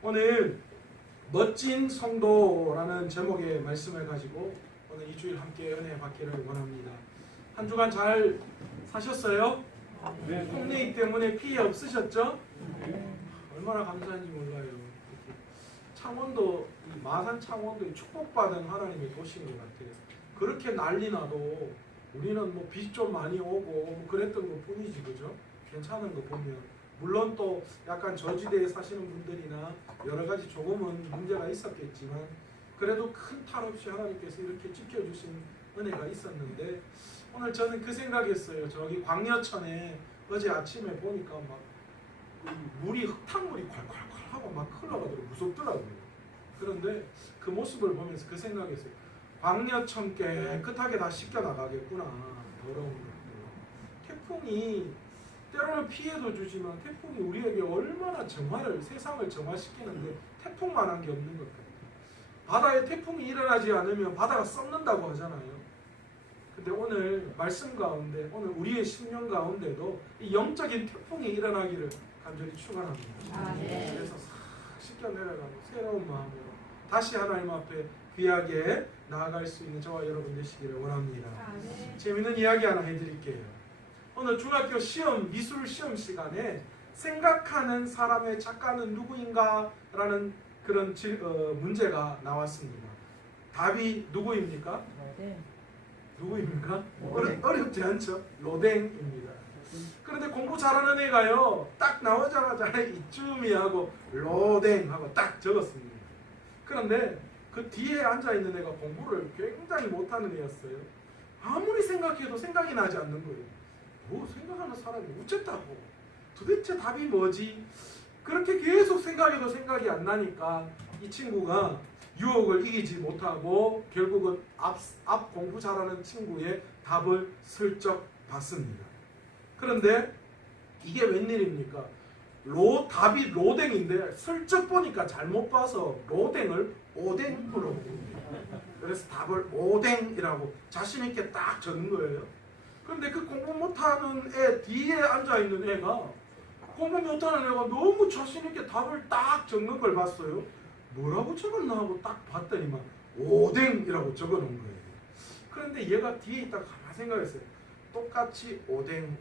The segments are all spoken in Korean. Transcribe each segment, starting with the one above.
오늘 멋진 성도라는 제목의 말씀을 가지고 오늘 이 주일 함께 은혜 받기를 원합니다. 한 주간 잘 사셨어요? 네. 콩내기 때문에 피해 없으셨죠? 얼마나 감사한지 몰라요. 창원도, 마산 창원도 축복받은 하나님의 도시인 것 같아요. 그렇게 난리 나도 우리는 뭐 비 좀 많이 오고 뭐 그랬던 것 뿐이지, 그죠? 괜찮은 거 보면. 물론 또 약간 저지대에 사시는 분들이나 여러 가지 조금은 문제가 있었겠지만 그래도 큰 탈 없이 하나님께서 이렇게 지켜주신 은혜가 있었는데, 오늘 저는 그 생각했어요. 저기 광야천에 어제 아침에 보니까 막 물이, 흙탕물이 콸콸콸 하고 막 흘러가더라고요. 무섭더라고요. 그런데 그 모습을 보면서 그 생각했어요. 광야천 깨끗하게 다 씻겨나가겠구나. 더러운 것들. 태풍이 때로는 피해도 주지만 태풍이 우리에게 얼마나 세상을 정화시키는데 태풍만한 게 없는 것 같아요. 바다에 태풍이 일어나지 않으면 바다가 썩는다고 하잖아요. 근데 오늘 말씀 가운데, 오늘 우리의 심령 가운데도 이 영적인 태풍이 일어나기를 간절히 축원합니다. 네. 그래서 싹 씻겨 내려가고 새로운 마음으로 다시 하나님 앞에 귀하게 나아갈 수 있는 저와 여러분 되시기를 원합니다. 네. 재밌는 이야기 하나 해드릴게요. 오늘 중학교 시험, 미술 시험 시간에 생각하는 사람의 작가는 누구인가? 라는 그런 문제가 나왔습니다. 답이 누구입니까? 누구입니까? 어렵지 않죠? 로댕입니다. 그런데 공부 잘하는 애가요, 딱 나오자마자 이쯤이 하고 로댕 하고 딱 적었습니다. 그런데 그 뒤에 앉아있는 애가 공부를 굉장히 못하는 애였어요. 아무리 생각해도 생각이 나지 않는 거예요. 뭐 생각하는 사람이 어쨌다고, 도대체 답이 뭐지? 그렇게 계속 생각해도 생각이 안 나니까 이 친구가 유혹을 이기지 못하고 결국은 앞 공부 잘하는 친구의 답을 슬쩍 봤습니다. 그런데 이게 웬일입니까? 답이 로댕인데 슬쩍 보니까 잘못 봐서 로댕을 오댕으로 봅니다. 그래서 답을 오댕이라고 자신있게 딱 적은 거예요. 그런데 그 공부 못하는 애 뒤에 앉아있는 애가, 공부 못하는 애가 너무 자신있게 답을 딱 적는 걸 봤어요. 뭐라고 적었나 하고 딱 봤더니만 오뎅이라고 적어놓은 거예요. 그런데 얘가 뒤에 있다가 가만히 생각했어요. 똑같이 오뎅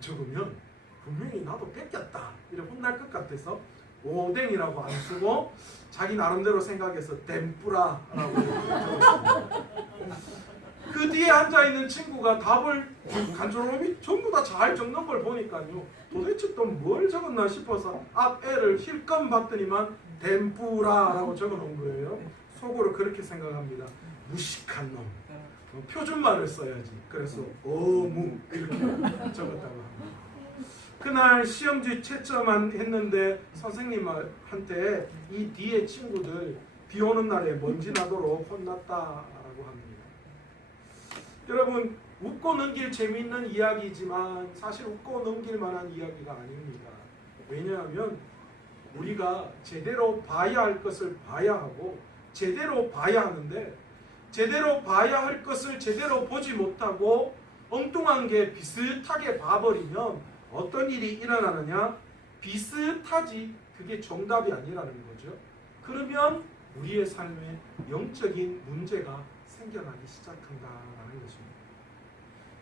적으면 분명히 나도 뺏겼다 이렇게 혼날 것 같아서 오뎅이라고 안 쓰고 자기 나름대로 생각해서 덴뿌라라고 적었습니다. 그 뒤에 앉아있는 친구가 답을 간절함이 전부 다 잘 적는 걸 보니까요, 도대체 또 뭘 적었나 싶어서 앞 애를 힐끔 봤더니만 덴뿌라라고 적어놓은 거예요. 속으로 그렇게 생각합니다. 무식한 놈. 표준말을 써야지. 그래서 어묵 이렇게 적었다고 합니다. 그날 시험지 채점만 했는데 선생님한테 이 뒤에 친구들 비 오는 날에 먼지 나도록 혼났다라고 합니다. 여러분, 웃고 넘길 재미있는 이야기지만 사실 웃고 넘길 만한 이야기가 아닙니다. 왜냐하면 우리가 제대로 봐야 할 것을 봐야 하고 제대로 봐야 하는데, 제대로 봐야 할 것을 제대로 보지 못하고 엉뚱한 게 비슷하게 봐버리면 어떤 일이 일어나느냐? 비슷하지 그게 정답이 아니라는 거죠. 그러면 우리의 삶에 영적인 문제가 생겨나기 시작한다라는 것입니다.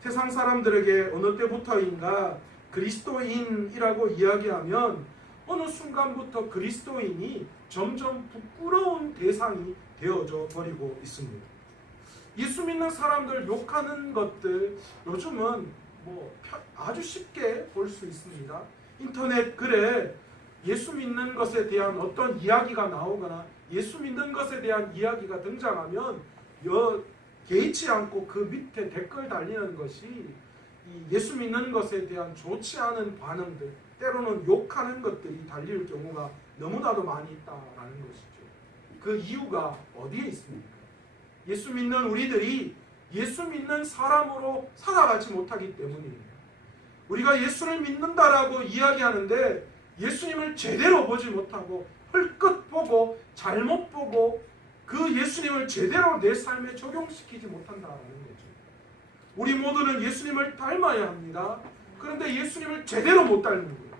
세상 사람들에게 어느 때부터인가 그리스도인이라고 이야기하면 어느 순간부터 그리스도인이 점점 부끄러운 대상이 되어져 버리고 있습니다. 예수 믿는 사람들 욕하는 것들 요즘은 아주 쉽게 볼 수 있습니다. 인터넷 글에 예수 믿는 것에 대한 어떤 이야기가 나오거나 예수 믿는 것에 대한 이야기가 등장하면 개의치 않고 그 밑에 댓글 달리는 것이 이 예수 믿는 것에 대한 좋지 않은 반응들, 때로는 욕하는 것들이 달릴 경우가 너무나도 많이 있다라는 것이죠. 그 이유가 어디에 있습니까? 예수 믿는 우리들이 예수 믿는 사람으로 살아가지 못하기 때문입니다. 우리가 예수를 믿는다라고 이야기하는데 예수님을 제대로 보지 못하고 헐끗 보고 잘못 보고 그 예수님을 제대로 내 삶에 적용시키지 못한다는 거죠. 우리 모두는 예수님을 닮아야 합니다. 그런데 예수님을 제대로 못 닮는 거예요.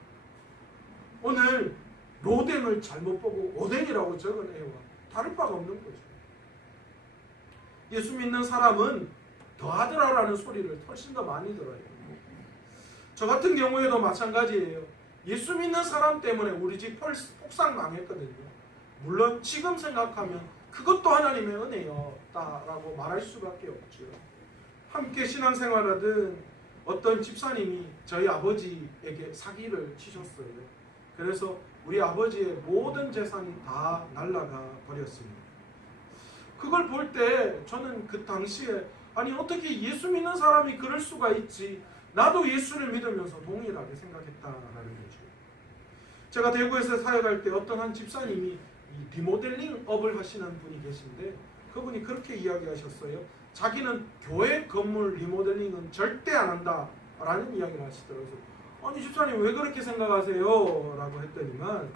오늘 로댕을 잘못 보고 오뎅이라고 적은 애와 다를 바가 없는 거죠. 예수 믿는 사람은 더하더라라는 소리를 훨씬 더 많이 들어요. 저 같은 경우에도 마찬가지예요. 예수 믿는 사람 때문에 우리 집 폭삭 망했거든요. 물론 지금 생각하면 그것도 하나님의 은혜였다라고 말할 수밖에 없죠. 함께 신앙생활하던 어떤 집사님이 저희 아버지에게 사기를 치셨어요. 그래서 우리 아버지의 모든 재산이 다 날아가 버렸습니다. 그걸 볼 때 저는 그 당시에 아니 어떻게 예수 믿는 사람이 그럴 수가 있지, 나도 예수를 믿으면서 동일하게 생각했다라는 거죠. 제가 대구에서 사역할 때 어떤 한 집사님이 이 리모델링 업을 하시는 분이 계신데 그분이 그렇게 이야기하셨어요. 자기는 교회 건물 리모델링은 절대 안 한다라는 이야기를 하시더라고요. 아니 집사님 왜 그렇게 생각하세요? 라고 했더니만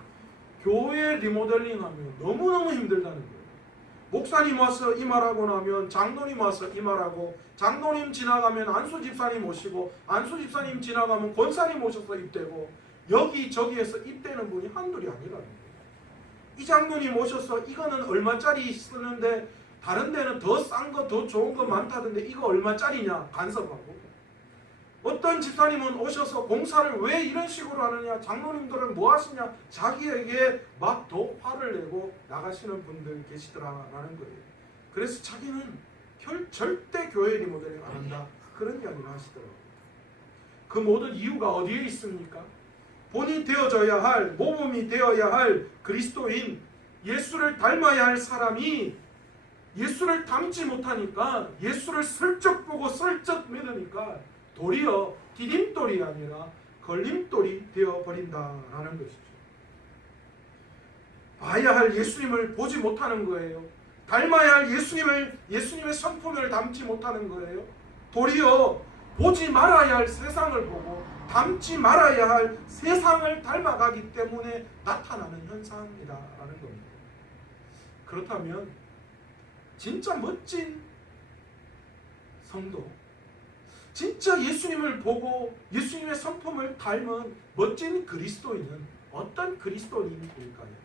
교회 리모델링 하면 너무너무 힘들다는 거예요. 목사님 와서 이 말하고 나면 장로님 와서 이 말하고, 장로님 지나가면 안수 집사님 오시고, 안수 집사님 지나가면 권사님 오셔서 입대고, 여기저기에서 입대는 분이 한둘이 아니라는 거예요. 이 장로님 오셔서 이거는 얼마짜리 쓰는데 다른 데는 더 싼 거 더 좋은 거 많다던데 이거 얼마짜리냐 간섭하고, 어떤 집사님은 오셔서 공사를 왜 이런 식으로 하느냐, 장로님들은 뭐 하시냐, 자기에게 막 더 화를 내고 나가시는 분들 계시더라라는 거예요. 그래서 자기는 절대 교회 리모델링 안 한다 그런 이야기를 하시더라고요. 그 모든 이유가 어디에 있습니까? 본이 되어져야 할, 모범이 되어야 할 그리스도인, 예수를 닮아야 할 사람이 예수를 닮지 못하니까, 예수를 슬쩍 보고 슬쩍 믿으니까 도리어 디딤돌이 아니라 걸림돌이 되어버린다라는 것이죠. 봐야 할 예수님을 보지 못하는 거예요. 닮아야 할 예수님의 성품을 담지 못하는 거예요. 도리어 보지 말아야 할 세상을 보고 닮지 말아야 할 세상을 닮아가기 때문에 나타나는 현상이다라는 겁니다. 그렇다면 진짜 멋진 성도, 진짜 예수님을 보고 예수님의 성품을 닮은 멋진 그리스도인은 어떤 그리스도인일까요?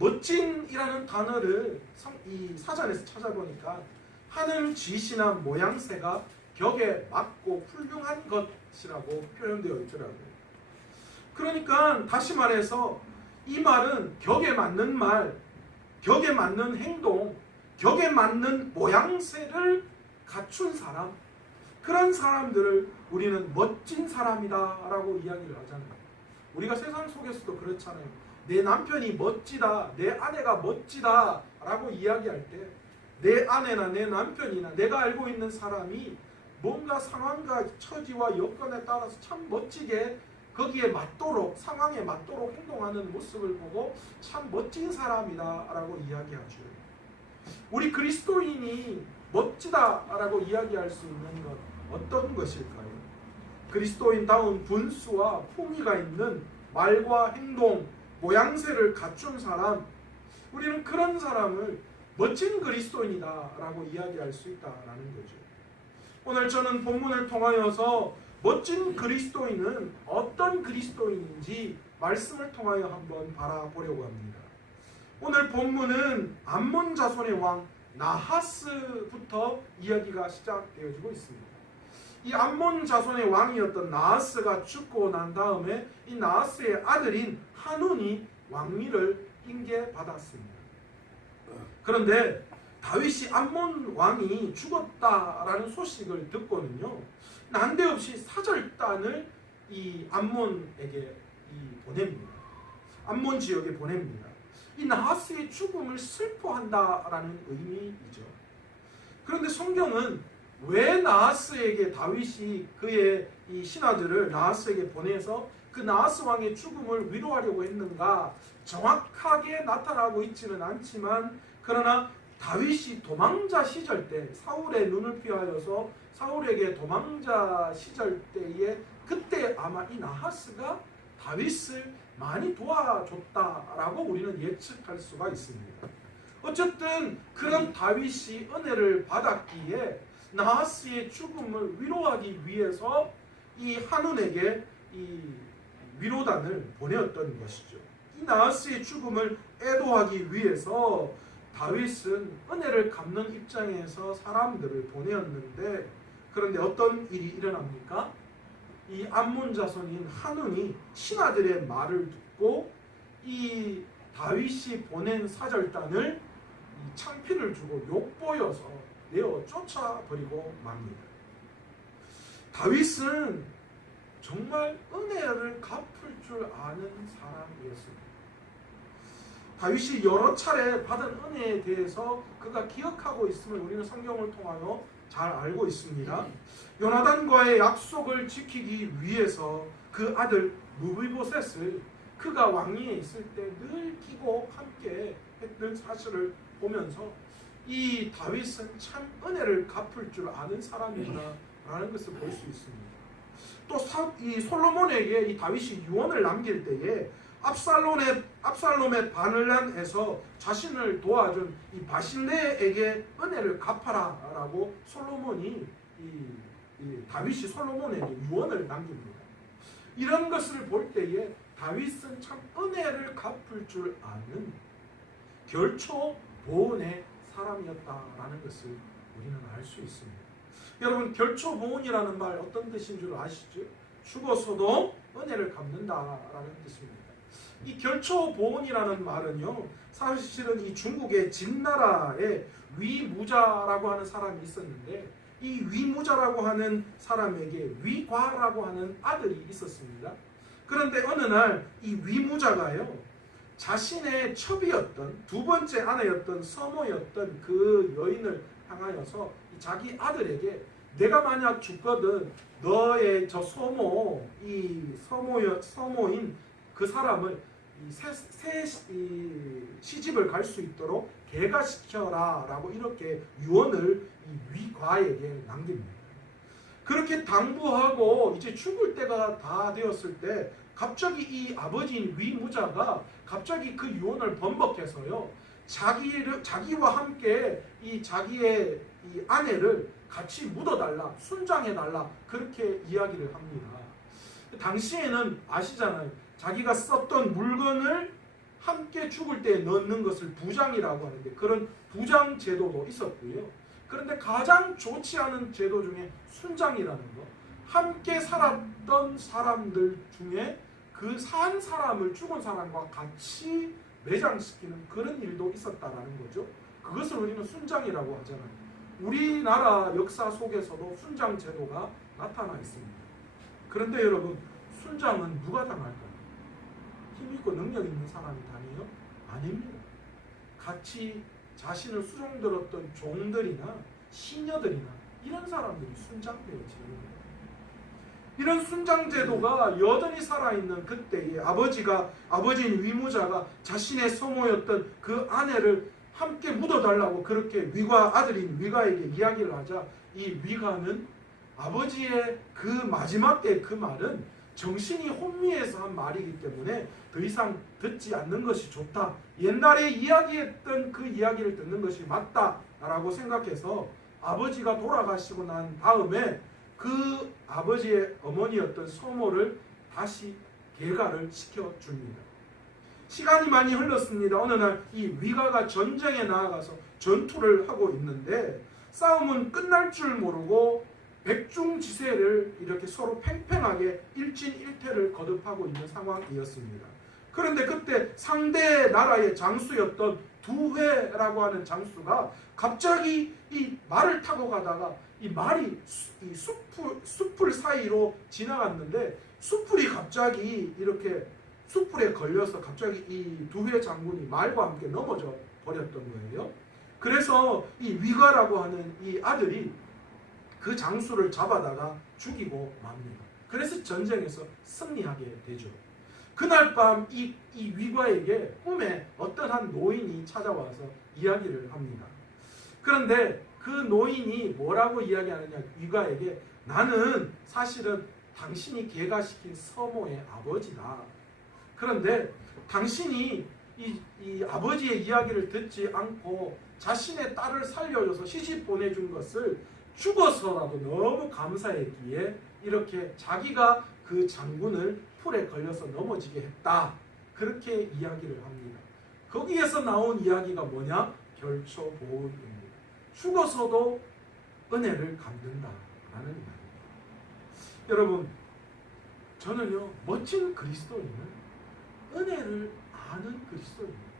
멋진이라는 단어를 이 사전에서 찾아보니까 하늘 쥐시나 모양새가 격에 맞고 훌륭한 것이라고 표현되어 있더라고요. 그러니까 다시 말해서 이 말은 격에 맞는 말, 격에 맞는 행동, 격에 맞는 모양새를 갖춘 사람, 그런 사람들을 우리는 멋진 사람이다 라고 이야기를 하잖아요. 우리가 세상 속에서도 그렇잖아요. 내 남편이 멋지다, 내 아내가 멋지다 라고 이야기할 때 내 아내나 내 남편이나 내가 알고 있는 사람이 뭔가 상황과 처지와 여건에 따라서 참 멋지게 거기에 맞도록, 상황에 맞도록 행동하는 모습을 보고 참 멋진 사람이다 라고 이야기하죠. 우리 그리스도인이 멋지다라고 이야기할 수 있는 것 어떤 것일까요? 그리스도인다운 분수와 품위가 있는 말과 행동, 모양새를 갖춘 사람, 우리는 그런 사람을 멋진 그리스도인이다라고 이야기할 수 있다라는 거죠. 오늘 저는 본문을 통하여서 멋진 그리스도인은 어떤 그리스도인인지 말씀을 통하여 한번 바라보려고 합니다. 오늘 본문은 암몬 자손의 왕 나하스부터 이야기가 시작되어지고 있습니다. 이 암몬 자손의 왕이었던 나하스가 죽고 난 다음에 이 나하스의 아들인 한운이 왕위를 인계받았습니다. 그런데 다윗이 암몬 왕이 죽었다라는 소식을 듣고는요, 난데없이 사절단을 이 암몬에게 보냅니다. 암몬 지역에 보냅니다. 이 나하스의 죽음을 슬퍼한다라는 의미이죠. 그런데 성경은 왜 나하스에게 다윗이 그의 이 신하들을 나하스에게 보내서 그 나하스 왕의 죽음을 위로하려고 했는가 정확하게 나타나고 있지는 않지만, 그러나 다윗이 도망자 시절 때 사울의 눈을 피하여서 사울에게 도망자 시절 때에 그때 아마 이 나하스가 다윗을 많이 도와줬다라고 우리는 예측할 수가 있습니다. 어쨌든 그런 다윗이 은혜를 받았기에 나하스의 죽음을 위로하기 위해서 이 한운에게 이 위로단을 보내었던 것이죠. 이 나하스의 죽음을 애도하기 위해서 다윗은 은혜를 갚는 입장에서 사람들을 보내었는데, 그런데 어떤 일이 일어납니까? 이 암몬 자손인 한운이 신하들의 말을 듣고 이 다윗이 보낸 사절단을 창피를 주고 욕보여서 내어 쫓아버리고 맙니다. 다윗은 정말 은혜를 갚을 줄 아는 사람이었습니다. 다윗이 여러 차례 받은 은혜에 대해서 그가 기억하고 있음을 우리는 성경을 통하여 잘 알고 있습니다. 요나단과의 약속을 지키기 위해서 그 아들 무비보셋을 그가 왕위에 있을 때 늘 끼고 함께 했던 사실을 보면서 이 다윗은 참 은혜를 갚을 줄 아는 사람이구나 라는 것을 볼 수 있습니다. 또 이 솔로몬에게 이 다윗이 유언을 남길 때에 압살롬의 바늘란에서 자신을 도와준 이 바실레에게 은혜를 갚아라 라고 솔로몬이 다윗이 솔로몬에게 유언을 남깁니다. 이런 것을 볼 때에 다윗은 참 은혜를 갚을 줄 아는 결초 보은의 사람이었다라는 것을 우리는 알 수 있습니다. 여러분, 결초 보은이라는 말 어떤 뜻인 줄 아시죠? 죽어서도 은혜를 갚는다라는 뜻입니다. 이 결초 보은이라는 말은요, 사실은 이 중국의 진나라에 위무자라고 하는 사람이 있었는데, 이 위무자라고 하는 사람에게 위과라고 하는 아들이 있었습니다. 그런데 어느 날 이 위무자가요, 자신의 첩이었던 두 번째 아내였던 서모였던 그 여인을 향하여서 자기 아들에게 내가 만약 죽거든 너의 저 서모인 그 사람을 시집을 갈 수 있도록 계가시켜라 라고 이렇게 유언을 이 위과에게 남깁니다. 그렇게 당부하고 이제 죽을 때가 다 되었을 때 갑자기 이 아버지인 위무자가 갑자기 그 유언을 번복해서요, 자기와 함께 이 자기의 이 아내를 같이 묻어달라, 순장해달라, 그렇게 이야기를 합니다. 당시에는 아시잖아요. 자기가 썼던 물건을 함께 죽을 때 넣는 것을 부장이라고 하는데, 그런 부장 제도도 있었고요. 그런데 가장 좋지 않은 제도 중에 순장이라는 거, 함께 살았던 사람들 중에 그 산 사람을 죽은 사람과 같이 매장시키는 그런 일도 있었다라는 거죠. 그것을 우리는 순장이라고 하잖아요. 우리나라 역사 속에서도 순장 제도가 나타나 있습니다. 그런데 여러분, 순장은 누가 당할까요? 힘있고 능력 있는 사람이 다니요? 아닙니다. 같이 자신을 수종들었던 종들이나 시녀들이나 이런 사람들이 순장되어집니다. 이런 순장제도가 여전히 살아있는 그때에 아버지인 위무자가 자신의 서모였던 그 아내를 함께 묻어달라고 그렇게 아들인 위가에게 이야기를 하자, 이 위가는 아버지의 그 마지막 때 그 말은 정신이 혼미해서 한 말이기 때문에 더 이상 듣지 않는 것이 좋다, 옛날에 이야기했던 그 이야기를 듣는 것이 맞다라고 생각해서 아버지가 돌아가시고 난 다음에 그 아버지의 어머니였던 서모를 다시 계가를 시켜줍니다. 시간이 많이 흘렀습니다. 어느 날 이 위가가 전쟁에 나아가서 전투를 하고 있는데 싸움은 끝날 줄 모르고 백중지세를 이렇게 서로 팽팽하게 일진일퇴를 거듭하고 있는 상황이었습니다. 그런데 그때 상대 나라의 장수였던 두회라고 하는 장수가 갑자기 이 말을 타고 가다가 이 말이 이 숲을 사이로 지나갔는데 숲풀이 갑자기 이렇게 숲풀에 걸려서 갑자기 이 두회 장군이 말과 함께 넘어져 버렸던 거예요. 그래서 이 위가라고 하는 이 아들이 그 장수를 잡아다가 죽이고 맙니다. 그래서 전쟁에서 승리하게 되죠. 그날 밤 이 위가에게 꿈에 어떤 한 노인이 찾아와서 이야기를 합니다. 그런데 그 노인이 뭐라고 이야기하느냐, 위가에게 나는 사실은 당신이 계가시킨 서모의 아버지다. 그런데 당신이 이 아버지의 이야기를 듣지 않고 자신의 딸을 살려줘서 시집 보내준 것을 죽어서라도 너무 감사했기에 이렇게 자기가 그 장군을 풀에 걸려서 넘어지게 했다. 그렇게 이야기를 합니다. 거기에서 나온 이야기가 뭐냐? 결초보응입니다. 죽어서도 은혜를 갚는다라는 이야기입니다. 여러분, 저는요, 멋진 그리스도인은 은혜를 아는 그리스도인입니다.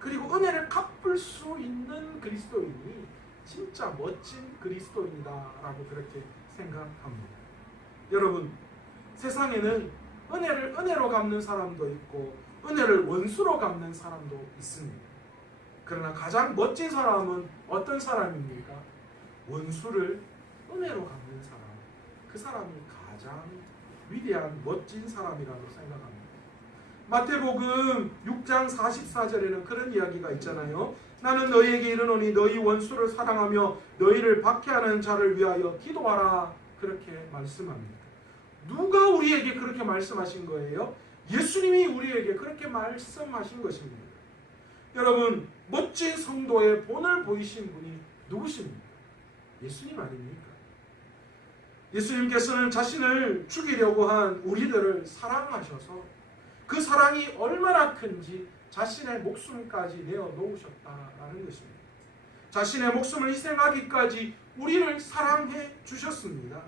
그리고 은혜를 갚을 수 있는 그리스도인이 진짜 멋진 그리스도인이다라고 그렇게 생각합니다. 여러분, 세상에는 은혜를 은혜로 갚는 사람도 있고 은혜를 원수로 갚는 사람도 있습니다. 그러나 가장 멋진 사람은 어떤 사람입니까? 원수를 은혜로 갚는 사람. 그 사람이 가장 위대한 멋진 사람이라고 생각합니다. 마태복음 6장 44절에는 그런 이야기가 있잖아요. 나는 너희에게 이르노니 너희 원수를 사랑하며 너희를 박해하는 자를 위하여 기도하라. 그렇게 말씀합니다. 누가 우리에게 그렇게 말씀하신 거예요? 예수님이 우리에게 그렇게 말씀하신 것입니다. 여러분, 멋진 성도의 본을 보이신 분이 누구십니까? 예수님 아닙니까? 예수님께서는 자신을 죽이려고 한 우리들을 사랑하셔서 그 사랑이 얼마나 큰지 자신의 목숨까지 내어놓으셨다라는 것입니다. 자신의 목숨을 희생하기까지 우리를 사랑해 주셨습니다.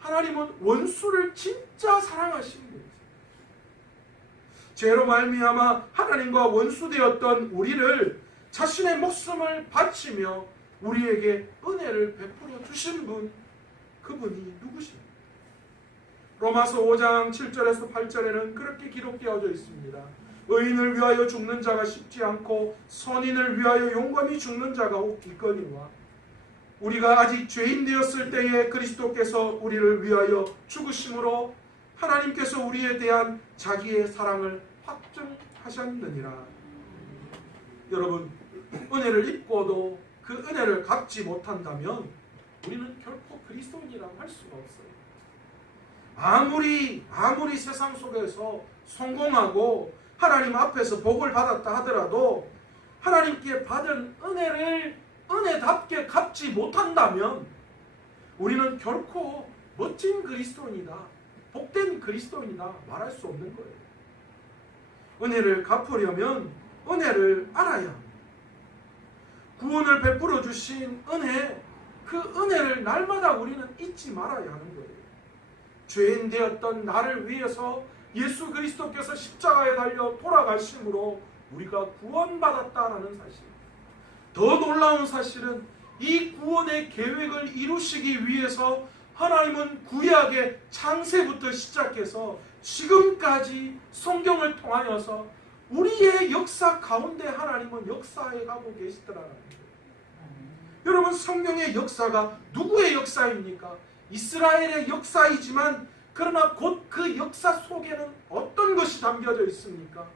하나님은 원수를 진짜 사랑하신 분이세요. 죄로 말미암아 하나님과 원수되었던 우리를 자신의 목숨을 바치며 우리에게 은혜를 베풀어 주신 분, 그분이 누구십니까? 로마서 5장 7절에서 8절에는 그렇게 기록되어져 있습니다. 의인을 위하여 죽는 자가 쉽지 않고 선인을 위하여 용감히 죽는 자가 있거니와 우리가 아직 죄인 되었을 때에 그리스도께서 우리를 위하여 죽으심으로 하나님께서 우리에 대한 자기의 사랑을 확증하셨느니라. 여러분, 은혜를 입고도 그 은혜를 갚지 못한다면 우리는 결코 그리스도인이라고 할 수가 없어요. 아무리 세상 속에서 성공하고 하나님 앞에서 복을 받았다 하더라도 하나님께 받은 은혜를 은혜답게 갚지 못한다면 우리는 결코 멋진 그리스도인이다, 복된 그리스도인이다 말할 수 없는 거예요. 은혜를 갚으려면 은혜를 알아야 합니다. 구원을 베풀어 주신 은혜, 그 은혜를 날마다 우리는 잊지 말아야 하는 거예요. 죄인 되었던 나를 위해서 예수 그리스도께서 십자가에 달려 돌아가심으로 우리가 구원받았다라는 사실. 더 놀라운 사실은 이 구원의 계획을 이루시기 위해서 하나님은 구약의 창세부터 시작해서 지금까지 성경을 통하여서 우리의 역사 가운데 하나님은 역사해 가고 계시더라는 거예요. 여러분, 성경의 역사가 누구의 역사입니까? 이스라엘의 역사이지만 그러나 곧 그 역사 속에는 어떤 것이 담겨져 있습니까?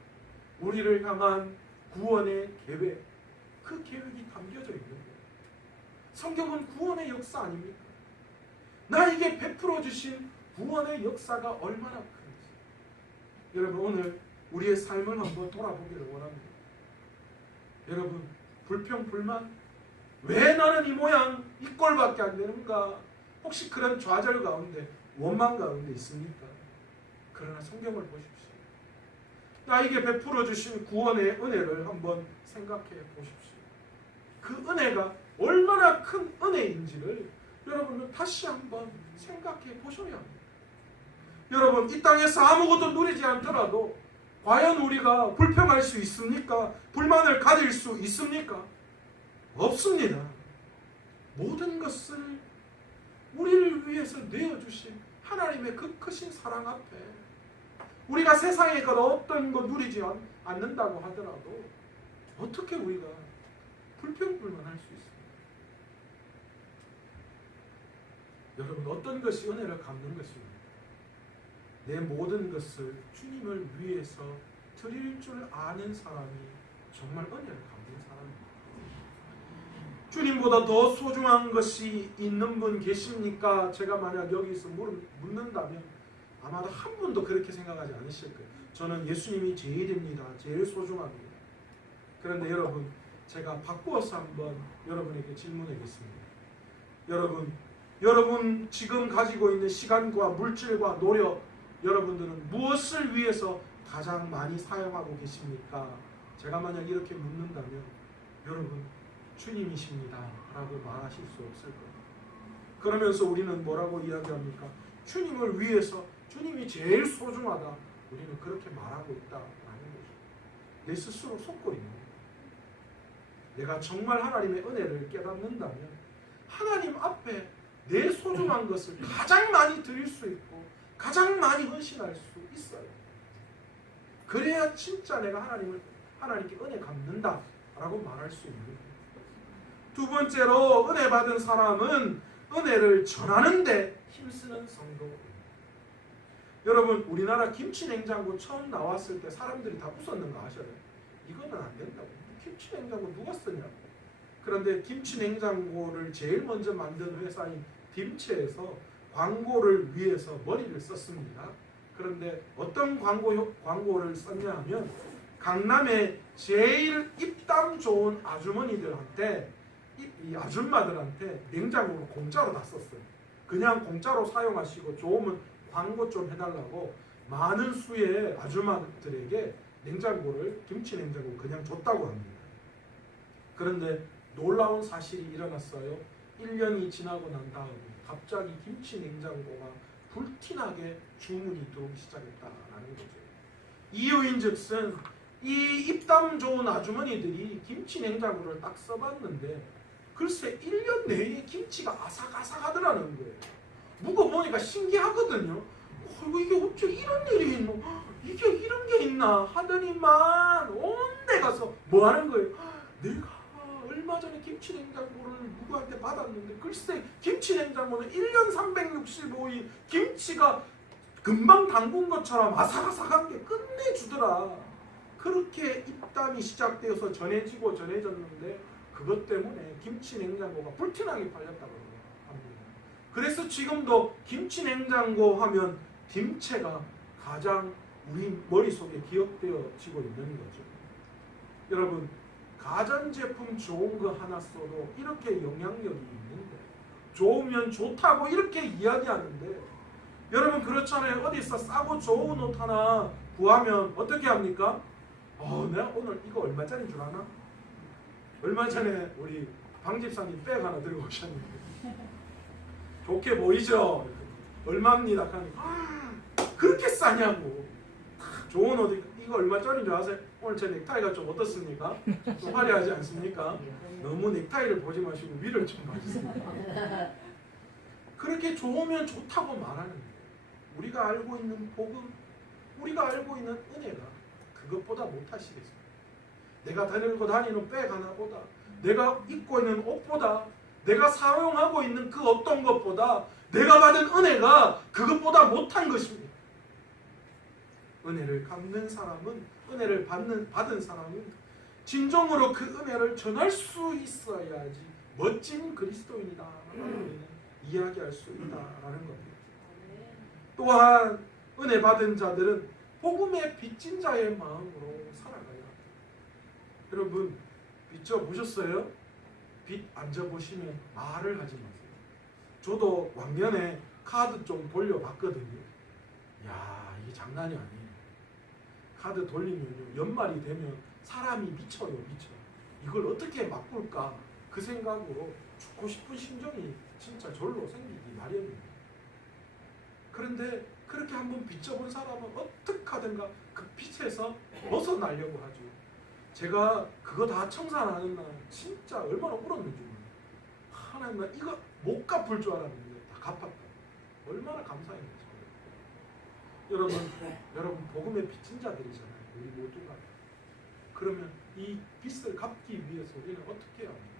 우리를 향한 구원의 계획, 그 계획이 담겨져 있는 거예요. 성경은 구원의 역사 아닙니까? 나에게 베풀어 주신 구원의 역사가 얼마나 큰지. 여러분, 오늘 우리의 삶을 한번 돌아보기를 원합니다. 여러분, 불평, 불만, 왜 나는 이 모양, 이 꼴밖에 안 되는가? 혹시 그런 좌절 가운데, 원망 가운데 있습니까? 그러나 성경을 보십시오. 나에게 베풀어 주신 구원의 은혜를 한번 생각해 보십시오. 그 은혜가 얼마나 큰 은혜인지를 여러분은 다시 한번 생각해 보셔야 합니다. 여러분, 이 땅에서 아무것도 누리지 않더라도 과연 우리가 불평할 수 있습니까? 불만을 가질 수 있습니까? 없습니다. 모든 것을 우리를 위해서 내어주신 하나님의 그 크신 사랑 앞에 우리가 세상에 그 어떤 거 누리지 않는다고 하더라도 어떻게 우리가 불평불만할 수 있습니까? 여러분, 어떤 것이 은혜를 갚는 것입니까? 내 모든 것을 주님을 위해서 드릴 줄 아는 사람이 정말 은혜를 갚는 사람입니다. 주님보다 더 소중한 것이 있는 분 계십니까? 제가 만약 여기서 묻는다면 아마도 한 분도 그렇게 생각하지 않으실 거예요. 저는 예수님이 제일입니다. 제일 소중합니다. 그런데 여러분, 제가 바꾸어서 한번 여러분에게 질문하겠습니다. 여러분 지금 가지고 있는 시간과 물질과 노력, 여러분들은 무엇을 위해서 가장 많이 사용하고 계십니까? 제가 만약 이렇게 묻는다면 여러분 주님이십니다 라고 말하실 수 없을 거예요. 그러면서 우리는 뭐라고 이야기합니까? 주님을 위해서 주님이 제일 소중하다. 우리는 그렇게 말하고 있다라는 거죠. 내 스스로 속고 있는 거예요. 내가 정말 하나님의 은혜를 깨닫는다면 하나님 앞에 내 소중한 것을 가장 많이 드릴 수 있고 가장 많이 헌신할 수 있어요. 그래야 진짜 내가 하나님께 은혜 갚는다라고 말할 수 있는 거예요. 두 번째로 은혜 받은 사람은 은혜를 전하는데 힘쓰는 성도입니다. 여러분 우리나라 김치 냉장고 처음 나왔을 때 사람들이 다 웃었는 거 아셔요? 이거는 안 된다고. 김치 냉장고 누가 쓰냐고. 그런데 김치 냉장고를 제일 먼저 만든 회사인 딤체에서 광고를 위해서 머리를 썼습니다. 그런데 어떤 광고를 썼냐 하면 강남의 제일 입담 좋은 아주머니들한테 이 아줌마들한테 냉장고를 공짜로 다 썼어요. 그냥 공짜로 사용하시고 좋으면 광고 좀 해달라고 많은 수의 아줌마들에게 냉장고를 김치 냉장고 그냥 줬다고 합니다. 그런데 놀라운 사실이 일어났어요. 1년이 지나고 난 다음에 갑자기 김치 냉장고가 불티나게 주문이 들어오기 시작했다라는 거죠. 이유인즉슨 이 입담 좋은 아주머니들이 김치 냉장고를 딱 써봤는데 글쎄 1년 내에 김치가 아삭아삭하더라는 거예요. 묵어보니까 신기하거든요. 이게 어째 이런 일이 있노? 이게 이런 게 있나? 하더니만 온 데 가서 뭐 하는 거예요? 내가 얼마 전에 김치 냉장고를 누구한테 받았는데 글쎄 김치 냉장고는 1년 365일 김치가 금방 담근 것처럼 아삭아삭한 게 끝내주더라. 그렇게 입담이 시작되어서 전해졌는데 그것 때문에 김치 냉장고가 불티나게 팔렸다고 합니다. 그래서 지금도 김치 냉장고 하면 딤체가 가장 우리 머릿속에 기억되어지고 있는 거죠. 여러분 가전제품 좋은 거 하나 써도 이렇게 영향력이 있는데 좋으면 좋다고 이렇게 이야기하는데 여러분 그렇잖아요. 어디서 싸고 좋은 옷 하나 구하면 어떻게 합니까? 내가 오늘 이거 얼마짜리인 줄 아나? 얼마 전에 우리 방 집사님 백 하나 들고 오셨는데 좋게 보이죠? 얼마입니다. 그렇게 싸냐고. 좋은 옷 이거 얼마짜리인 줄 아세요? 오늘 제 넥타이가 좀 어떻습니까? 좀 화려하지 않습니까? 너무 넥타이를 보지 마시고 위를 좀 봐주세요. 그렇게 좋으면 좋다고 말하는 거예요. 우리가 알고 있는 복음, 우리가 알고 있는 은혜가 그것보다 못하시겠습니까? 내가 들고 다니는 백 하나보다, 내가 입고 있는 옷보다, 내가 사용하고 있는 그 어떤 것보다 내가 받은 은혜가 그것보다 못한 것입니다. 은혜를 갚는 사람은, 은혜를 받은 사람은 진정으로 그 은혜를 전할 수 있어야지 멋진 그리스도인이다 라는 이야기할 수 있다라는 겁니다. 또한 은혜 받은 자들은 복음의 빚진 자의 마음으로 살아가야 합니다. 여러분 빚져 보셨어요? 빚 안 져보시면 말을 하지 마세요. 저도 왕년에 카드 좀 돌려봤거든요. 야, 이게 장난이 아니에요. 카드 돌리면요, 연말이 되면 사람이 미쳐요, 미쳐. 이걸 어떻게 바꿀까? 그 생각으로 죽고 싶은 심정이 진짜 절로 생기기 마련입니다. 그런데 그렇게 한번 빚져본 사람은 어떻게 하든가 그 빚에서 벗어나려고 하죠. 제가 그거 다 청산하는 날 진짜 얼마나 울었는지 몰라요. 하나님, 나 이거 못 갚을 줄 알았는데 다 갚았다. 얼마나 감사했는지. 여러분 복음의 빚진 자들이잖아요. 우리 모두가. 그러면 이 빚을 갚기 위해서 우리는 어떻게 해야 합니까?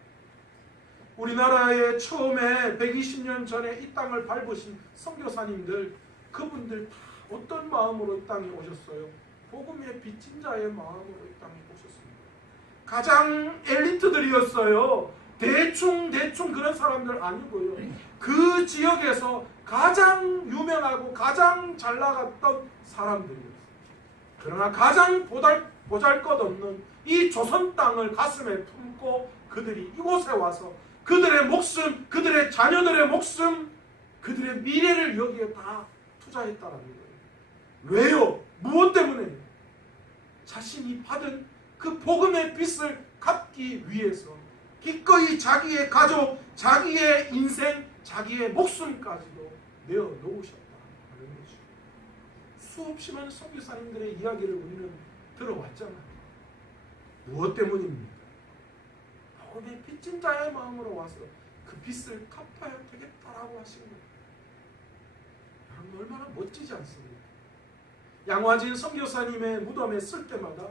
우리나라에 처음에 120년 전에 이 땅을 밟으신 선교사님들, 그분들 다 어떤 마음으로 이 땅에 오셨어요? 복음의 빚진 자의 마음으로 이 땅에 오셨습니다. 가장 엘리트들이었어요. 대충 그런 사람들 아니고요. 그 지역에서 가장 유명하고 가장 잘 나갔던 사람들이었어요. 그러나 가장 보잘것없는 이 조선 땅을 가슴에 품고 그들이 이곳에 와서 그들의 목숨, 그들의 자녀들의 목숨, 그들의 미래를 여기에 다 투자했다는 거예요. 왜요? 무엇 때문에? 자신이 받은 그 복음의 빚을 갚기 위해서 기꺼이 자기의 가족, 자기의 인생, 자기의 목숨까지도 내어놓으셨다는 거죠. 수없이 많은 선교사님들의 이야기를 우리는 들어왔잖아요. 무엇 때문입니까? 복음의 빚진 자의 마음으로 와서 그 빚을 갚아야 되겠다라고 하신 거예요. 여러분 얼마나 멋지지 않습니까? 양화진 선교사님의 무덤에 쓸 때마다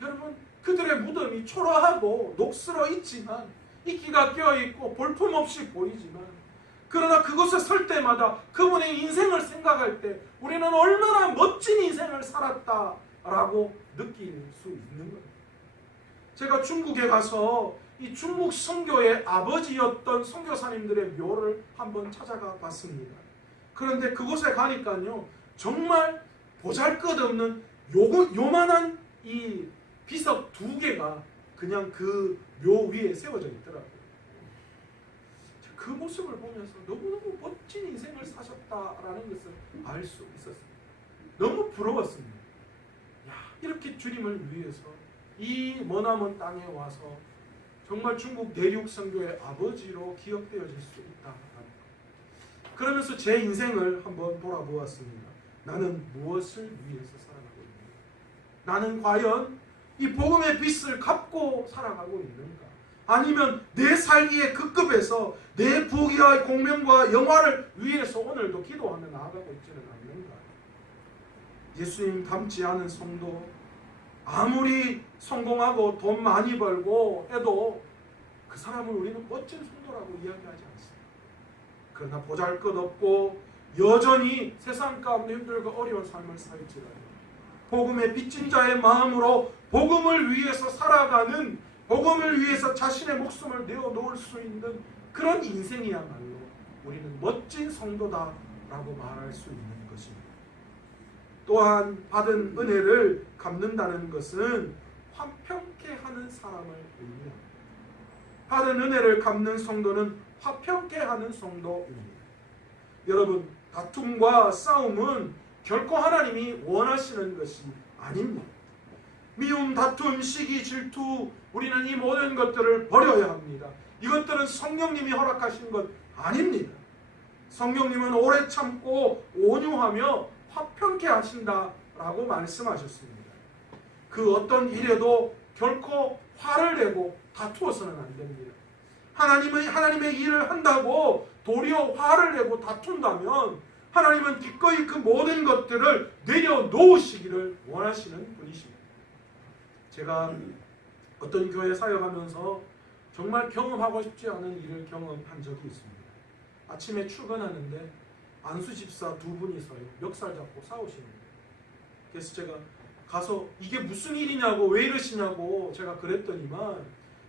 여러분 그들의 무덤이 초라하고 녹슬어 있지만 이끼가 껴있고 볼품없이 보이지만 그러나 그곳에 설 때마다 그분의 인생을 생각할 때 우리는 얼마나 멋진 인생을 살았다라고 느낄 수 있는 거예요. 제가 중국에 가서 이 중국 선교의 아버지였던 선교사님들의 묘를 한번 찾아가 봤습니다. 그런데 그곳에 가니까요 정말 보잘것없는 요만한 이 비석 2개가 그냥 그 묘 위에 세워져 있더라고요. 그 모습을 보면서 너무너무 멋진 인생을 사셨다라는 것을 알 수 있었습니다. 너무 부러웠습니다. 야, 이렇게 주님을 위해서 이 머나먼 땅에 와서 정말 중국 내륙 선교의 아버지로 기억되어질 수 있다. 그러면서 제 인생을 한번 돌아보았습니다. 나는 무엇을 위해서 살아가고 있는가? 나는 과연 이 복음의 빚을 갚고 살아가고 있는가? 아니면 내 살기의 그 급에서 내 부귀와 공명과 영화를 위해서 오늘도 기도하며 나아가고 있지는 않는가? 예수님 닮지 않은 성도, 아무리 성공하고 돈 많이 벌고 해도 그 사람을 우리는 멋진 성도라고 이야기하지 않습니다. 그러나 보잘것없고 여전히 세상 가운데 힘들고 어려운 삶을 살지라도 복음의 빚진 자의 마음으로 복음을 위해서 살아가는, 복음을 위해서 자신의 목숨을 내어놓을 수 있는 그런 인생이야말로 우리는 멋진 성도다라고 말할 수 있는 것입니다. 또한 받은 은혜를 갚는다는 것은 화평케 하는 사람을 의미합니다. 받은 은혜를 갚는 성도는 화평케 하는 성도입니다. 여러분, 다툼과 싸움은 결코 하나님이 원하시는 것이 아닙니다. 미움, 다툼, 시기, 질투, 우리는 이 모든 것들을 버려야 합니다. 이것들은 성령님이 허락하신 것 아닙니다. 성령님은 오래 참고 온유하며 화평케 하신다라고 말씀하셨습니다. 그 어떤 일에도 결코 화를 내고 다투어서는 안 됩니다. 하나님의 일을 한다고 도리어 화를 내고 다툰다면 하나님은 기꺼이 그 모든 것들을 내려놓으시기를 원하시는 분이십니다. 제가 어떤 교회 사역하면서 정말 경험하고 싶지 않은 일을 경험한 적이 있습니다. 아침에 출근하는데 안수 집사 2분이서요 멱살 잡고 싸우시는 거예요. 그래서 제가 가서 이게 무슨 일이냐고, 왜 이러시냐고 제가 그랬더니만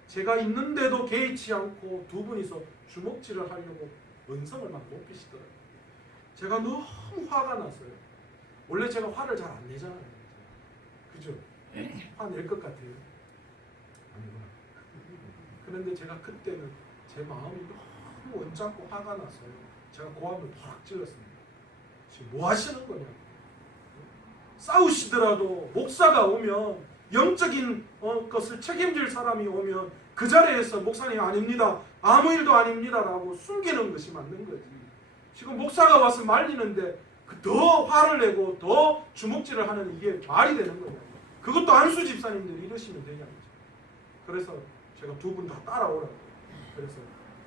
제가 있는데도 개의치 않고 2분이서 주먹질을 하려고 언성을 막 높이시더라고요. 제가 너무 화가 났어요. 원래 제가 화를 잘 안 내잖아요. 그죠? 화낼 것 같아요. 아니구나. 그런데 제가 그때는 제 마음이 너무 언짢고 화가 났어요. 제가 고함을 팍 찔렀습니다. 지금 뭐 하시는 거냐고. 싸우시더라도 목사가 오면, 영적인 것을 책임질 사람이 오면 그 자리에서 목사님 아닙니다, 아무 일도 아닙니다 라고 숨기는 것이 맞는 거지. 지금 목사가 와서 말리는데 더 화를 내고 더 주먹질을 하는 이게 말이 되는 거냐. 그것도 안수 집사님들이 이러시면 되냐고. 그래서 제가 2분 다 따라오라고. 그래서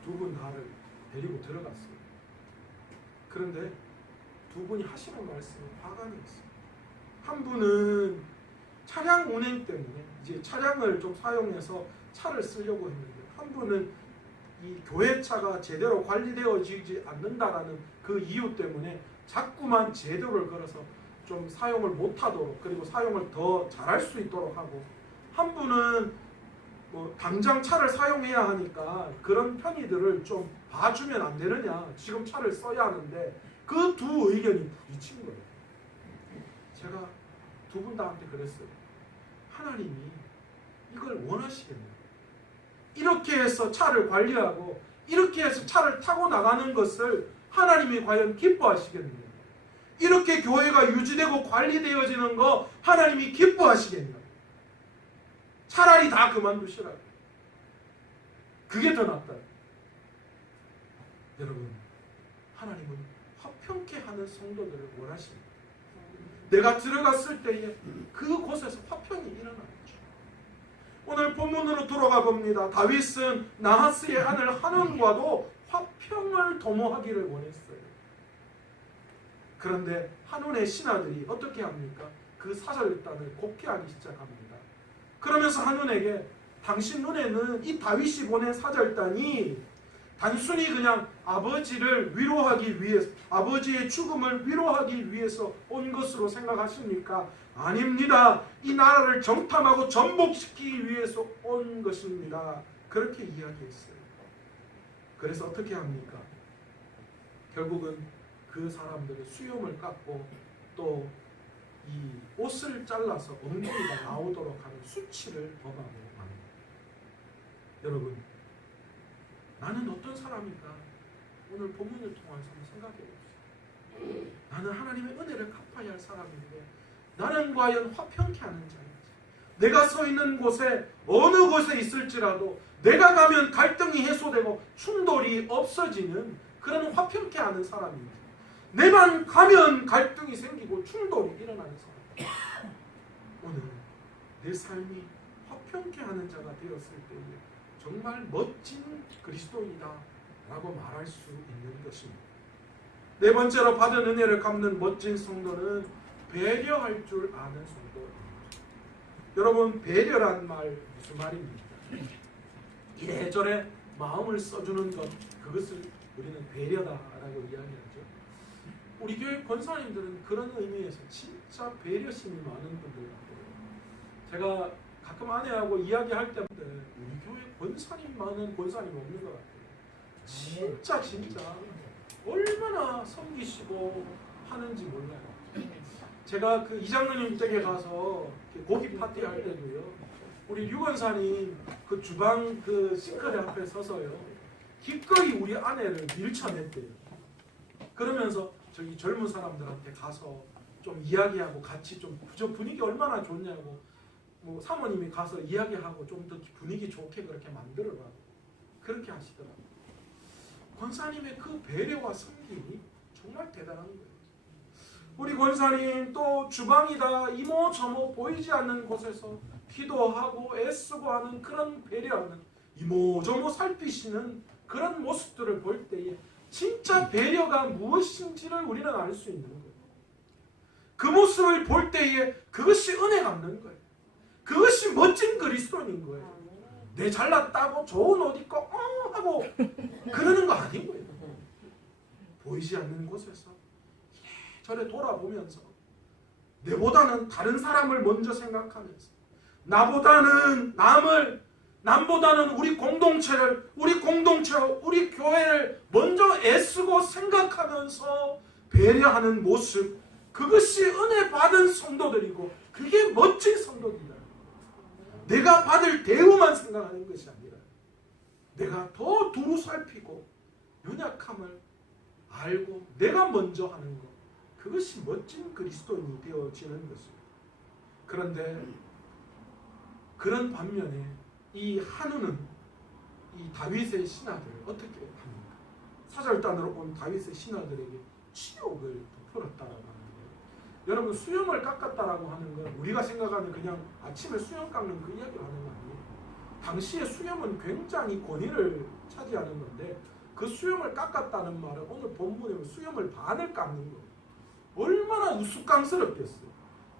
2분 다를 데리고 들어갔어요. 그런데 2분이 하시는 말씀이 화가 났어요. 한 분은 차량 운행 때문에 이제 차량을 좀 사용해서 차를 쓰려고 했는데, 한 분은 이 교회차가 제대로 관리되어지지 않는다라는 그 이유 때문에 자꾸만 제도를 걸어서 좀 사용을 못하도록, 그리고 사용을 더 잘할 수 있도록 하고, 한 분은 뭐 당장 차를 사용해야 하니까 그런 편의들을 좀 봐주면 안 되느냐, 지금 차를 써야 하는데 그 두 의견이 부딪힌 거예요. 제가 2분 다한테 그랬어요. 하나님이 이걸 원하시겠네요. 이렇게 해서 차를 관리하고 이렇게 해서 차를 타고 나가는 것을 하나님이 과연 기뻐하시겠느냐. 이렇게 교회가 유지되고 관리되어지는 거 하나님이 기뻐하시겠냐. 차라리 다 그만두시라. 그게 더 낫다. 여러분, 하나님은 화평케 하는 성도들을 원하십니다. 내가 들어갔을 때에 그곳에서 화평이 일어나죠. 오늘 본문으로 돌아가 봅니다. 다윗은 나하스의 아들 한온과도 화평을 도모하기를 원했어요. 그런데 한온의 신하들이 어떻게 합니까? 그 사절단을 곡해하기 시작합니다. 그러면서 한온에게 당신 눈에는 이 다윗이 보낸 사절단이 단순히 그냥 아버지를 위로하기 위해서, 아버지의 죽음을 위로하기 위해서 온 것으로 생각하십니까? 아닙니다. 이 나라를 정탐하고 전복시키기 위해서 온 것입니다. 그렇게 이야기했어요. 그래서 어떻게 합니까? 결국은 그 사람들의 수염을 깎고 또 이 옷을 잘라서 엉덩이가 나오도록 하는 수치를 범하고 합니다. 여러분, 나는 어떤 사람인가? 오늘 본문을 통해서 한번 생각해 봅시다. 나는 하나님의 은혜를 갚아야 할 사람인데 나는 과연 화평케 하는 자인지, 내가 서 있는 곳에 어느 곳에 있을지라도 내가 가면 갈등이 해소되고 충돌이 없어지는 그런 화평케 하는 사람인지, 내만 가면 갈등이 생기고 충돌이 일어나는 사람, 오늘 내 삶이 화평케 하는 자가 되었을 때에 정말 멋진 그리스도이다 라고 말할 수 있는 것입니다. 네 번째로 받은 은혜를 갚는 멋진 성도는 배려할 줄 아는 성도입니다. 여러분, 배려란 말 무슨 말입니까? 이래저래 마음을 써주는 것, 그것을 우리는 배려다라고 이야기하죠. 우리 교회 권사님들은 그런 의미에서 진짜 배려심이 많은 분들 같아요. 제가 가끔 아내하고 이야기할 때마다 우리 교회 권사님만은 권사님 없는 것 같아요. 진짜 얼마나 섬기시고 하는지 몰라요. 제가 그 이장로님 댁에 가서 고기 파티 할 때도요, 우리 유권사님 그 주방 그 싱크대 앞에 서서요 기꺼이 우리 아내를 밀쳐냈대요. 그러면서 저기 젊은 사람들한테 가서 좀 이야기하고 같이 좀 저 분위기 얼마나 좋냐고, 뭐 사모님이 가서 이야기하고 좀 더 분위기 좋게 그렇게 만들어라고 그렇게 하시더라고요. 권사님의 그 배려와 섬김이 정말 대단한 거예요. 우리 권사님 또 주방이다 이모저모 보이지 않는 곳에서 기도하고 애쓰고 하는 그런 배려하는, 이모저모 살피시는 그런 모습들을 볼 때에 진짜 배려가 무엇인지를 우리는 알 수 있는 거예요. 그 모습을 볼 때에 그것이 은혜 갚는 거예요. 그것이 멋진 그리스도인 거예요. 내 잘났다고 좋은 옷 입고 하고 그러는 거 아니고요. 보이지 않는 곳에서 이래저래 돌아보면서 내보다는 다른 사람을 먼저 생각하면서 남보다는 우리 공동체를, 우리 교회를 먼저 애쓰고 생각하면서 배려하는 모습, 그것이 은혜 받은 성도들이고 그게 멋진 성도들이다. 내가 받을 대우만 생각하는 것이 아니라 내가 더 두루 살피고 연약함을 알고 내가 먼저 하는 것, 그것이 멋진 그리스도인이 되어지는 것입니다. 그런데 그런 반면에 이 한우는 이 다윗의 신하들을 어떻게 합니까? 사절단으로 온 다윗의 신하들에게 치욕을 베풀었다라고 하는 거예요. 여러분, 수염을 깎았다라고 하는 건 우리가 생각하는 그냥 아침에 수염 깎는 그 이야기를 하는 거 아니에요. 당시에 수염은 굉장히 권위를 차지하는 건데 그 수염을 깎았다는 말은 오늘 본문에 수염을 반을 깎는 거예요. 얼마나 우스꽝스럽겠어요.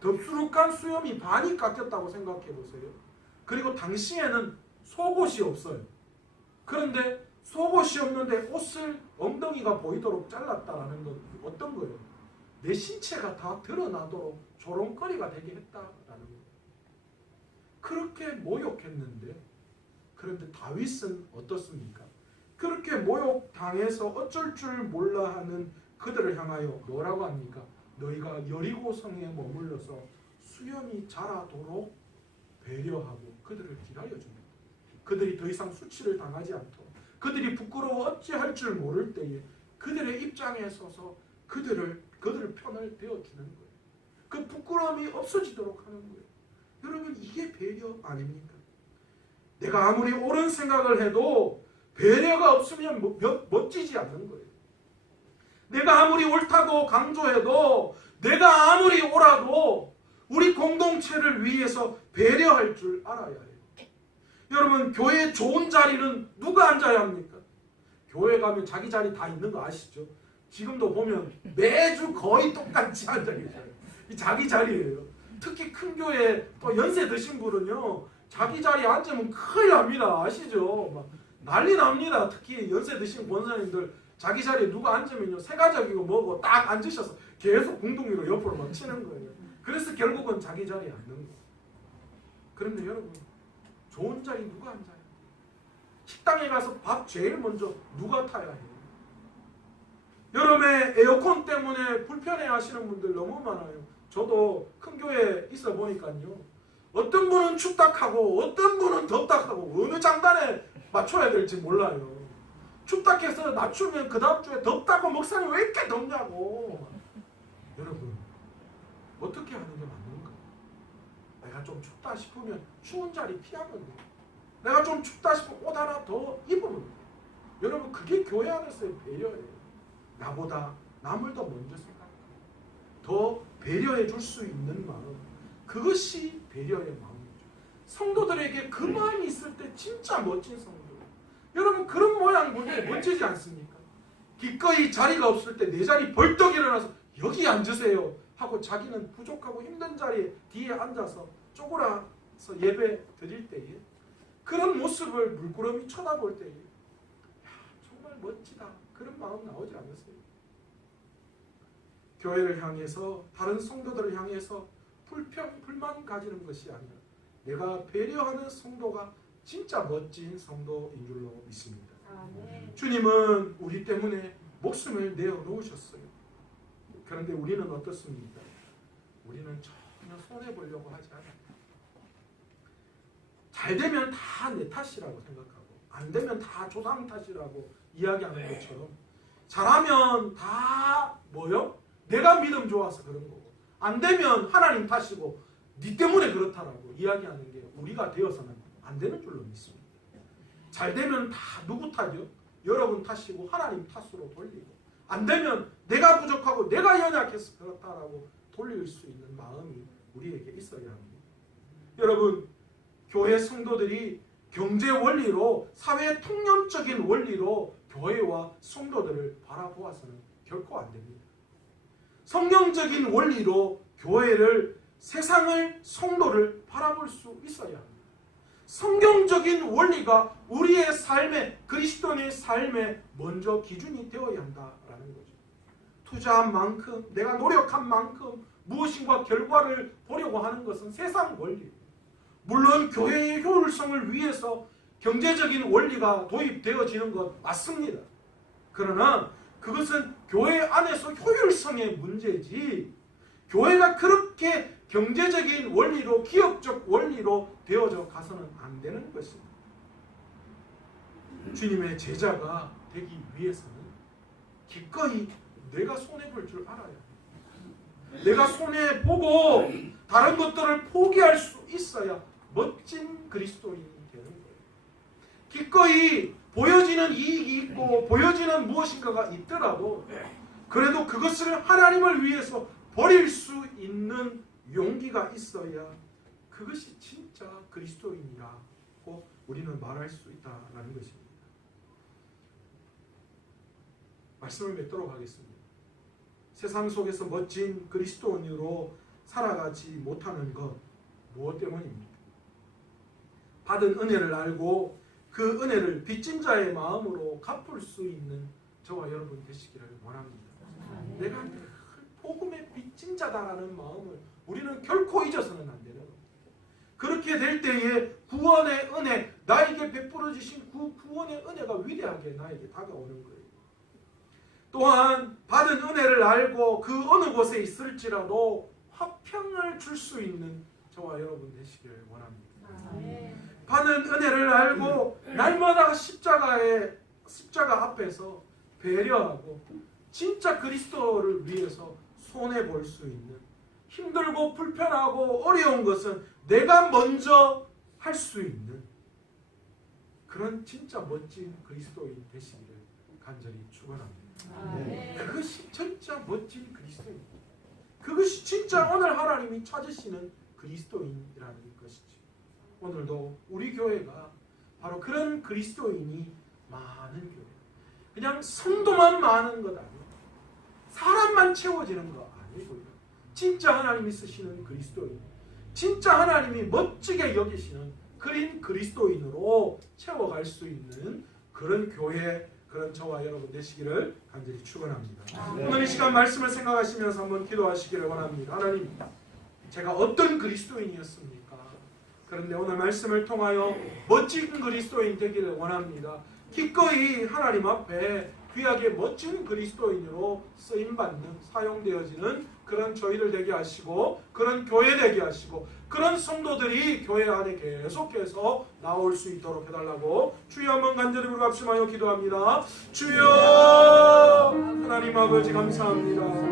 덥수룩한 수염이 반이 깎였다고 생각해 보세요. 그리고 당시에는 속옷이 없어요. 그런데 속옷이 없는데 옷을 엉덩이가 보이도록 잘랐다라는 건 어떤 거예요? 내 신체가 다 드러나도록 조롱거리가 되게 했다라는 거예요. 그렇게 모욕했는데, 그런데 다윗은 어떻습니까? 그렇게 모욕당해서 어쩔 줄 몰라 하는 그들을 향하여 뭐라고 합니까? 너희가 여리고 성에 머물러서 수염이 자라도록 배려하고 그들을 기다려 줍니다. 그들이 더 이상 수치를 당하지 않도록, 그들이 부끄러워 어찌할 줄 모를 때에 그들의 입장에 서서 그들을 편을 되어주는 거예요. 그 부끄러움이 없어지도록 하는 거예요. 여러분, 이게 배려 아닙니까? 내가 아무리 옳은 생각을 해도 배려가 없으면 멋지지 않는 거예요. 내가 아무리 옳다고 강조해도, 내가 아무리 옳아도 우리 공동체를 위해서 배려할 줄 알아야 해요. 여러분, 교회 좋은 자리는 누가 앉아야 합니까? 교회 가면 자기 자리 다 있는 거 아시죠? 지금도 보면 매주 거의 똑같이 앉아 계셔요. 이 자기 자리예요. 특히 큰 교회 또 연세 드신 분은요, 자기 자리에 앉으면 큰일 납니다. 아시죠? 막 난리 납니다. 특히 연세 드신 권사님들 자기 자리에 누가 앉으면요, 세가적이고 뭐고 딱 앉으셔서 계속 궁둥이로 옆으로 막 치는 거예요. 그래서 결국은 자기 자리에 앉는 거예요. 그런데 여러분, 좋은 자리 누가 앉아요? 식당에 가서 밥 제일 먼저 누가 타야 해요? 여름에 에어컨 때문에 불편해 하시는 분들 너무 많아요. 저도 큰 교회에 있어 보니까요, 어떤 분은 춥다 하고 어떤 분은 덥다 하고 어느 장단에 맞춰야 될지 몰라요. 춥다 해서 낮추면 그 다음 주에 덥다고 목사님 왜 이렇게 덥냐고. 여러분, 어떻게 하는 게 맞는가? 내가 좀 춥다 싶으면 추운 자리 피하면 돼요. 내가 좀 춥다 싶으면 옷 하나 더 입으면 돼요. 여러분, 그게 교회 안에서의 배려예요. 나보다 남을 더 먼저 생각하고 더 배려해 줄 수 있는 마음, 그것이 배려의 마음이죠. 성도들에게 그 마음이 있을 때 진짜 멋진 성도. 여러분, 그런 모양 보면 멋지지 않습니까? 기꺼이 자리가 없을 때 내 자리 벌떡 일어나서 여기 앉으세요 하고 자기는 부족하고 힘든 자리에 뒤에 앉아서 쪼그라서 예배 드릴 때에 그런 모습을 물끄러미 쳐다볼 때에 정말 멋지다, 그런 마음 나오지 않으세요? 교회를 향해서, 다른 성도들을 향해서 불만 가지는 것이 아니라 내가 배려하는 성도가 진짜 멋진 성도인 줄로 믿습니다. 주님은 우리 때문에 목숨을 내어놓으셨어요. 그런데 우리는 어떻습니까? 우리는 전혀 손해보려고 하지 않아요. 잘 되면 다 내 탓이라고 생각하고, 안 되면 다 조상 탓이라고 이야기하는 것처럼, 잘하면 다 뭐요? 내가 믿음 좋아서 그런 거고, 안 되면 하나님 탓이고 네 때문에 그렇다라고 이야기하는 게 우리가 되어서는 안 되는 줄로 믿습니다. 잘 되면 다 누구 탓이요? 여러분 탓이고 하나님 탓으로 돌리고, 안 되면 내가 부족하고 내가 연약해서 그렇다라고 돌릴 수 있는 마음이 우리에게 있어야 합니다. 여러분, 교회 성도들이 경제 원리로, 사회 통념적인 원리로 교회와 성도들을 바라보아서는 결코 안 됩니다. 성경적인 원리로 교회를, 세상을, 성도를 바라볼 수 있어야 합니다. 성경적인 원리가 우리의 삶에, 그리스도인의 삶에 먼저 기준이 되어야 한다라는 거죠. 투자한 만큼, 내가 노력한 만큼 무엇인가 결과를 보려고 하는 것은 세상 원리예요. 물론 교회의 효율성을 위해서 경제적인 원리가 도입되어지는 것 맞습니다. 그러나 그것은 교회 안에서 효율성의 문제지, 교회가 그렇게 경제적인 원리로, 기업적 원리로 되어져 가서는 안 되는 것입니다. 주님의 제자가 되기 위해서는 기꺼이 내가 손해볼 줄 알아야 해요. 내가 손해보고 다른 것들을 포기할 수 있어야 멋진 그리스도인이 되는 거예요. 기꺼이 보여지는 이익이 있고 보여지는 무엇인가가 있더라도 그래도 그것을 하나님을 위해서 버릴 수 있는 용기가 있어야 그것이 진짜 그리스도인이라고 우리는 말할 수 있다는 것입니다. 말씀을 맺도록 하겠습니다. 세상 속에서 멋진 그리스도인으로 살아가지 못하는 것 무엇 때문입니까? 받은 은혜를 알고 그 은혜를 빚진 자의 마음으로 갚을 수 있는 저와 여러분 되시기를 원합니다. 내가 복음의 빚진 자다라는 마음을 우리는 결코 잊어서는 안 되는 겁니다. 그렇게 될 때에 구원의 은혜, 나에게 베풀어 주신 그 구원의 은혜가 위대하게 나에게 다가오는 거예요. 또한 받은 은혜를 알고 그 어느 곳에 있을지라도 화평을 줄 수 있는 저와 여러분 되시기를 원합니다. 받은 은혜를 알고 날마다 십자가 앞에서 배려하고 진짜 그리스도를 위해서 손해볼 수 있는, 힘들고 불편하고 어려운 것은 내가 먼저 할 수 있는 그런 진짜 멋진 그리스도인 되시기를 간절히 축원합니다. 네. 그것이 진짜 멋진 그리스도인. 그것이 진짜 오늘 하나님이 찾으시는 그리스도인이라는 것이지. 오늘도 우리 교회가 바로 그런 그리스도인이 많은 교회. 그냥 성도만 많은 것 아니고 사람만 채워지는 거 아니고요. 진짜 하나님이 쓰시는 그리스도인, 진짜 하나님이 멋지게 여기시는 그린 그리스도인으로 채워갈 수 있는 그런 교회, 그런 저와 여러분 되시기를 간절히 축원합니다. 네. 오늘 이 시간 말씀을 생각하시면서 한번 기도하시기를 원합니다. 하나님, 제가 어떤 그리스도인이었습니까? 그런데 오늘 말씀을 통하여 멋진 그리스도인 되기를 원합니다. 기꺼이 하나님 앞에 귀하게 멋진 그리스도인으로 쓰임받는, 사용되어지는 그런 저희를 되게 하시고 그런 교회 되게 하시고 그런 성도들이 교회 안에 계속해서 나올 수 있도록 해달라고 주여 한번 간절히 부르짖으며 기도합니다. 주여 하나님 아버지 감사합니다.